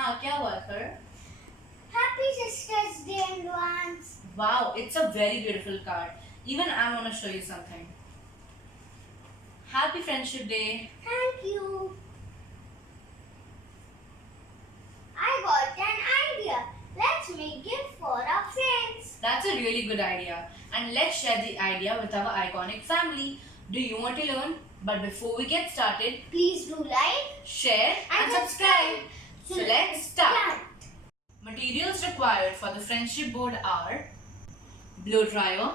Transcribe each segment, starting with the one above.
हाँ क्या हुआ sir? Happy Sisters Day in advance. Wow, it's a very beautiful card. Even I want to show you something. Happy Friendship Day. Thank you. I got an idea. Let's make it for our friends. That's a really good idea. And let's share the idea with our iconic family. Do you want to learn? But before we get started, Please do like share and subscribe. So let's start. Materials required for the friendship board are blow dryer,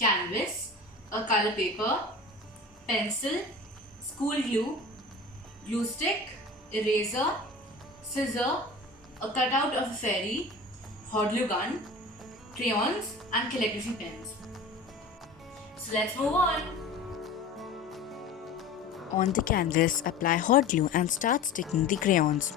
canvas, a color paper, pencil, school glue, glue stick, eraser, scissor, a cutout of a fairy, hot glue gun, crayons and calligraphy pens. So let's move on. On the canvas, apply hot glue and start sticking the crayons.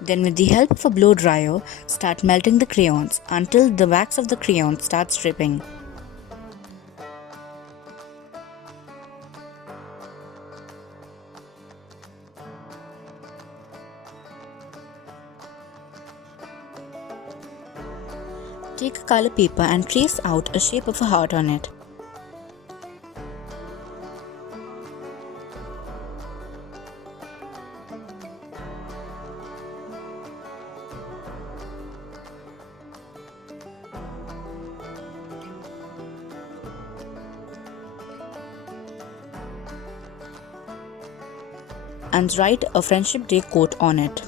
Then with the help of a blow dryer, start melting the crayons until the wax of the crayon starts dripping. Take a color paper and trace out a shape of a heart on it. And write a Friendship Day quote on it.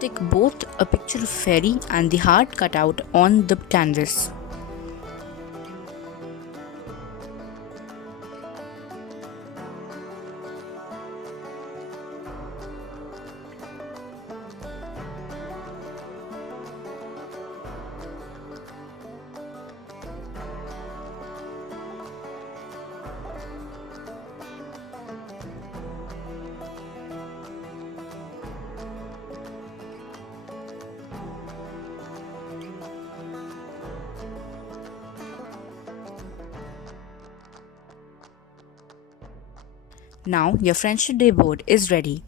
Stick both a picture of fairy and the heart cutout on the canvas. Now your Friendship Day board is ready.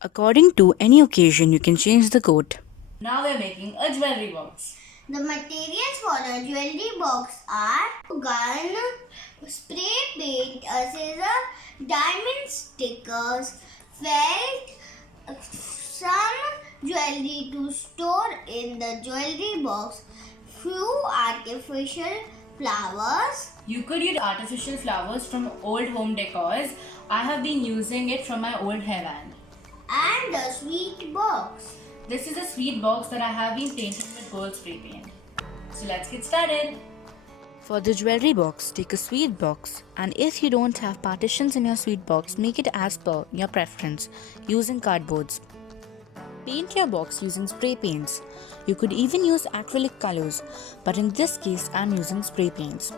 According to any occasion, you can change the quote. Now we're making a jewelry box. The materials for a jewelry box are gun, spray paint, a scissor, diamond stickers, felt, some jewelry to store in the jewelry box, few artificial flowers. You could use artificial flowers from old home decors. I have been using it from my old hairband. And a sweet box. This is a sweet box that I have been painting with gold spray paint. So let's get started. For the jewelry box, take a sweet box, and if you don't have partitions in your sweet box, make it as per your preference using cardboards. Paint your box using spray paints. You could even use acrylic colors, but in this case I'm using spray paints.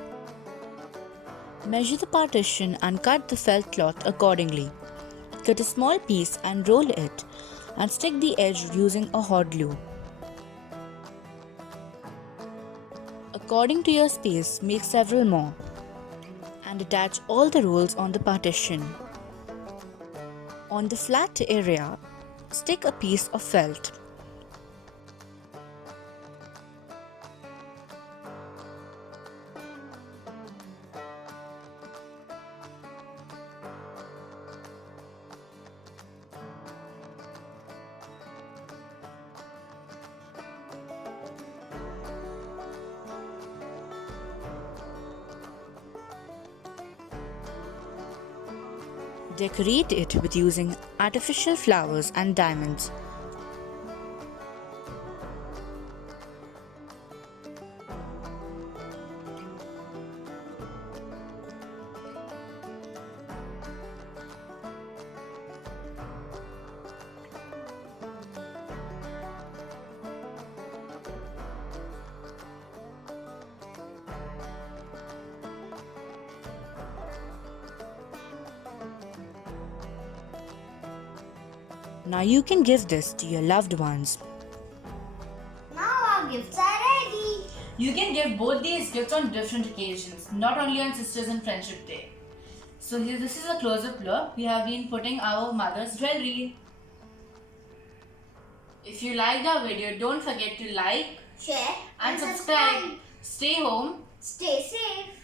Measure the partition and cut the felt cloth accordingly. Cut a small piece and roll it and stick the edge using a hot glue. According to your space, make several more and attach all the rolls on the partition. On the flat area, stick a piece of felt. Decorate it with using artificial flowers and diamonds. Now you can give this to your loved ones. Now our gifts are ready. You can give both these gifts on different occasions, not only on Sisters and Friendship Day. So here, this is a close-up look. We have been putting our mother's jewelry. If you liked our video, don't forget to like Share and subscribe. Stay home. Stay safe.